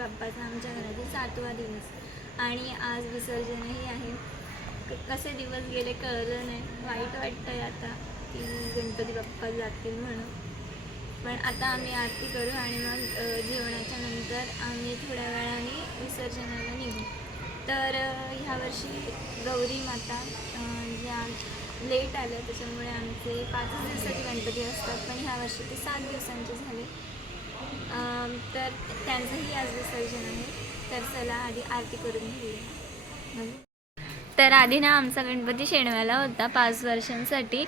बाप्पाचा आमच्या घरातील 7वा दिवस आणि आज विसर्जनही आहे. कसे दिवस गेले कळलं नाही. वाईट वाटतंय आता की गणपती बाप्पा जातील म्हणून. पण आता आम्ही आरती करू आणि मग जेवणाच्या नंतर आम्ही थोड्या वेळाने विसर्जनाला निघू. तर ह्यावर्षी गौरी माता ज्या लेट आल्या त्याच्यामुळे आमचे 5 दिवसाचे गणपती असतात, पण ह्यावर्षी ते 7 दिवसांचे झाले. तर त्यांचंही आज विसर्जन आहे. तर चला आधी आरती करून घेऊया. तर आधी ना आमचा गणपती शेणव्याला होता 5 वर्षांसाठी.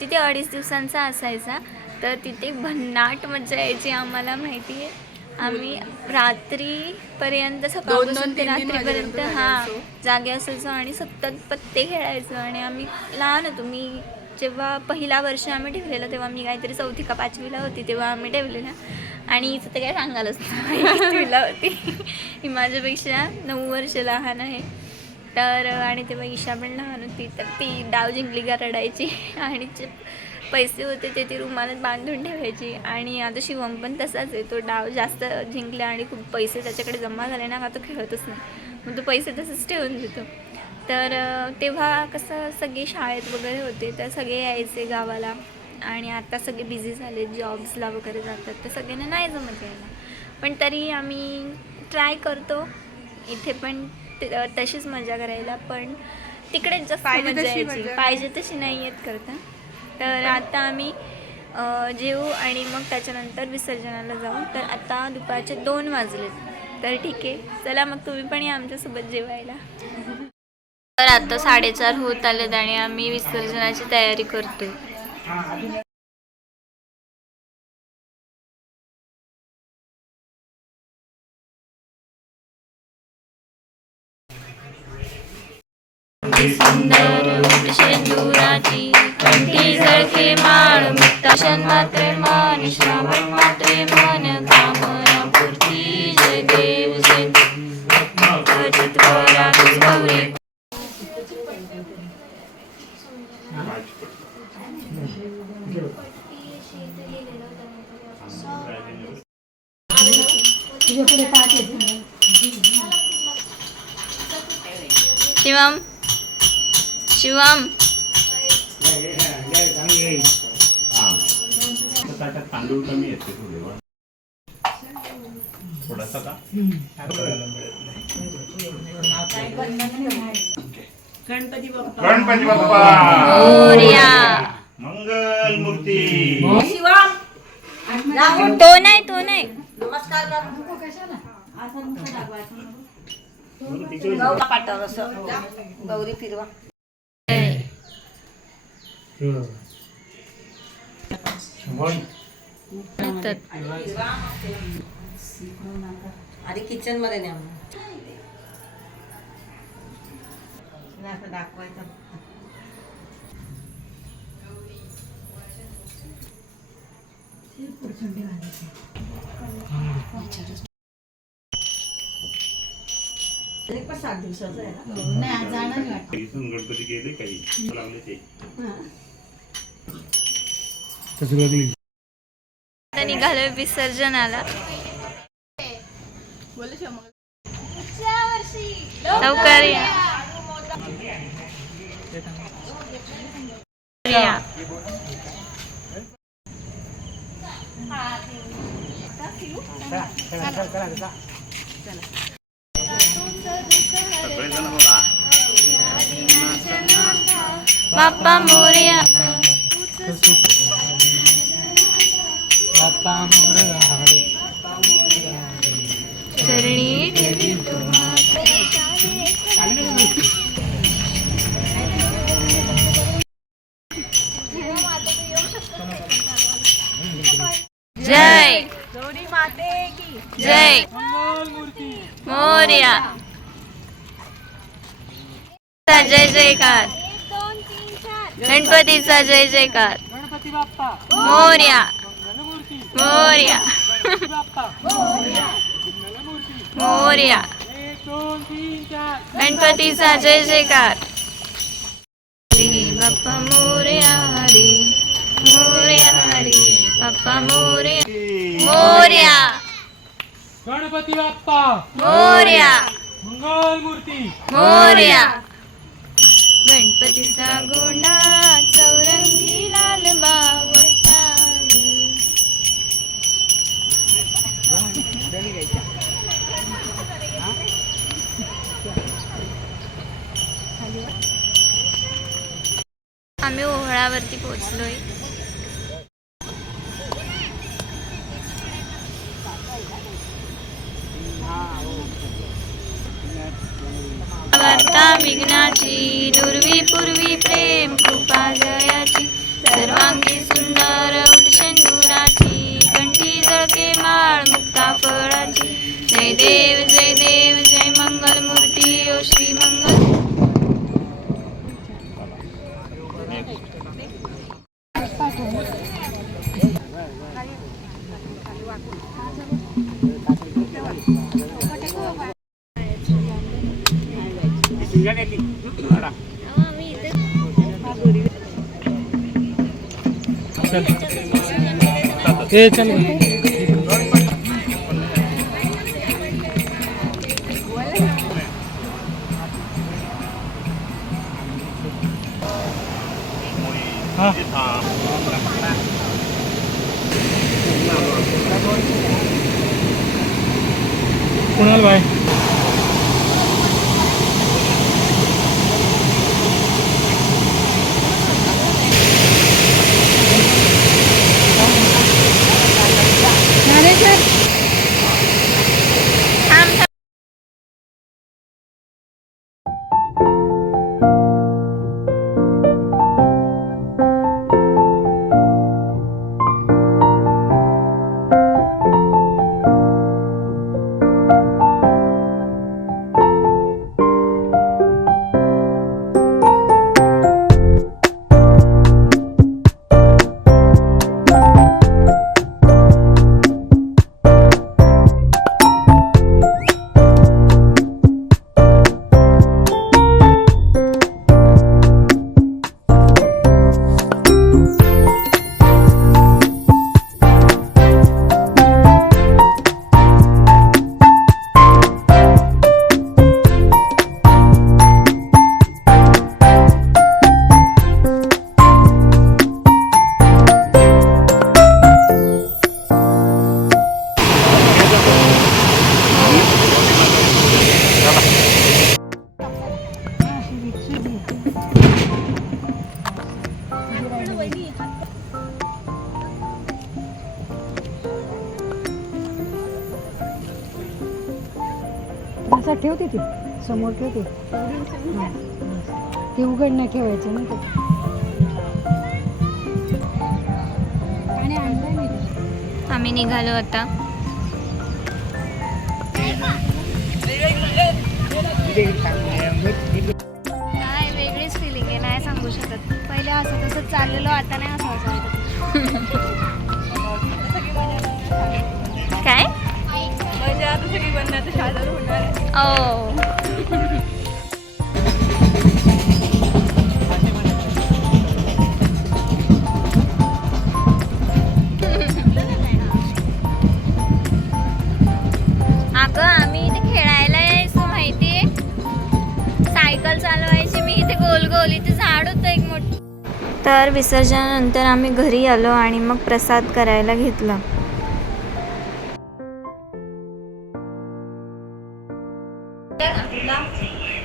तिथे 2.5 दिवसांचा असायचा. तर तिथे भन्नाट मजा यायची आम्हाला. माहिती आहे, आम्ही रात्रीपर्यंत सकाळपासून ते रात्रीपर्यंत जागे असायचो आणि सतत पत्ते खेळायचो. आणि आम्ही लहान होतो. मी जेव्हा पहिला वर्ष आम्ही ठेवलेला तेव्हा मी काहीतरी 4थी का 5वीला होती तेव्हा आम्ही ठेवलेला. आणि हिचं तर काय सांगायलाच नाही होती. ही माझ्यापेक्षा 9 वर्ष लहान आहे. तर आणि तेव्हा ईशा पण लहान होती. तर ती डाव जिंकली का रडायची आणि पैसे होते ते ती रुमालात बांधून ठेवायची. आणि आता शिवम पण तसाच आहे. तो डाव जास्त जिंकला आणि खूप पैसे त्याच्याकडे जमा झाले ना का तो खेळतच नाही. मग तो पैसे तसंच ठेवून देतो. तर तेव्हा कसं सगळे शाळेत वगैरे होते तर सगळे यायचे गावाला. आणि आता सगळे बिझी झाले, जॉब्सला वगैरे जातात, तर सगळ्यांना नाही जमत यायला. पण तरी आम्ही ट्राय करतो इथे पण तशीच मजा करायला. पण तिकडेच जास्त मजा यायची. पाहिजे तशी नाही येत करता. तर आता आम्ही जेवू आणि मग त्याच्यानंतर विसर्जनाला जाऊ. तर आता दुपारचे 2 वाजलेत. तर ठीक आहे, चला मग तुम्ही पण या आमच्यासोबत जेवायला. तर आता 4:30 होत आलेत आणि आम्ही विसर्जनाची तयारी करतोय. सुंदर शेंदुराची कंठी झळके माळ मुक्ताशन मात्रे मन श्रावण मात्रे मन कामना पूर्ती जय देव जय गौरी. शिवम शिवम तांदूळ कमी येते थोडासा का गणपती बाप्पा मोरया. मंगल मूर्ती. तो नाही नमस्कार पाठव असं गौरी फिरवा. आधी किचन मध्ये न्या दाखवायचं. पण 7 दिवसाचं आहे ना. गणपती गेले काही लागले ते निघालोय विसर्जनाला. लवकर या. बाप्पा मोरया. बाप्पा मोरया चरणी ठेवी जय गौरी माते की जय. मोरया. जय जयकार. गणपतीचा जय जयकार. मोरया मोरया मोरया. गणपतीचा जय जयकार. बाप्पा मोरया रे मोरया रे बाप्पा मोरया मोरया. गणपती बाप्पा मोरया मंगल मूर्ती मोरया. गणपतीचा गोंडा चौरंगी लाल बावटा. आम्ही ओहळावरती पोहोचलोय. वार्ता विघ्नाची दुर्वी पूर्वी प्रेम कृपा जयाची. सर्वांगी सुंदर उठशेंदुराची कंठी जळके माळ मुक्ता फळाची. जय देव जय देव जय मंगल मूर्ती ओ श्री मंगल. चल हा कुणाल बाय असा ठेवते ती समोर ठेवते ती उघड नाही ठेवायचं ना ते. आम्ही निघालो आता. काय वेगळीच फिलिंग आहे, नाही सांगू शकत. पहिले असं तसं चाललेलो, आता नाही असं असं. काय मजा आता सगळी बनण्याचं शाळा होणार आहे. ओ अगं आम्ही इथे खेळायला यायचो माहितीये. सायकल चालवायची मी इथे गोल गोल. इथे झाड होतं एक मोठं. तर विसर्जनानंतर आम्ही घरी आलो आणि मग प्रसाद करायला घेतला.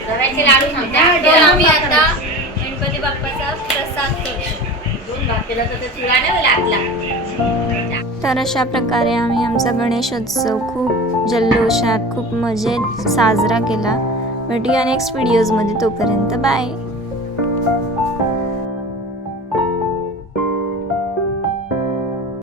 रव्याचे लाडू तर आम्ही आता गणपती बाप्पाचा प्रसाद करतो. तर अशा प्रकारे आम्ही आमचा गणेशोत्सव खूप जल्लोषात खूप मजेत साजरा केला. भेटूया नेक्स्ट व्हिडिओजमध्ये. तोपर्यंत बाय.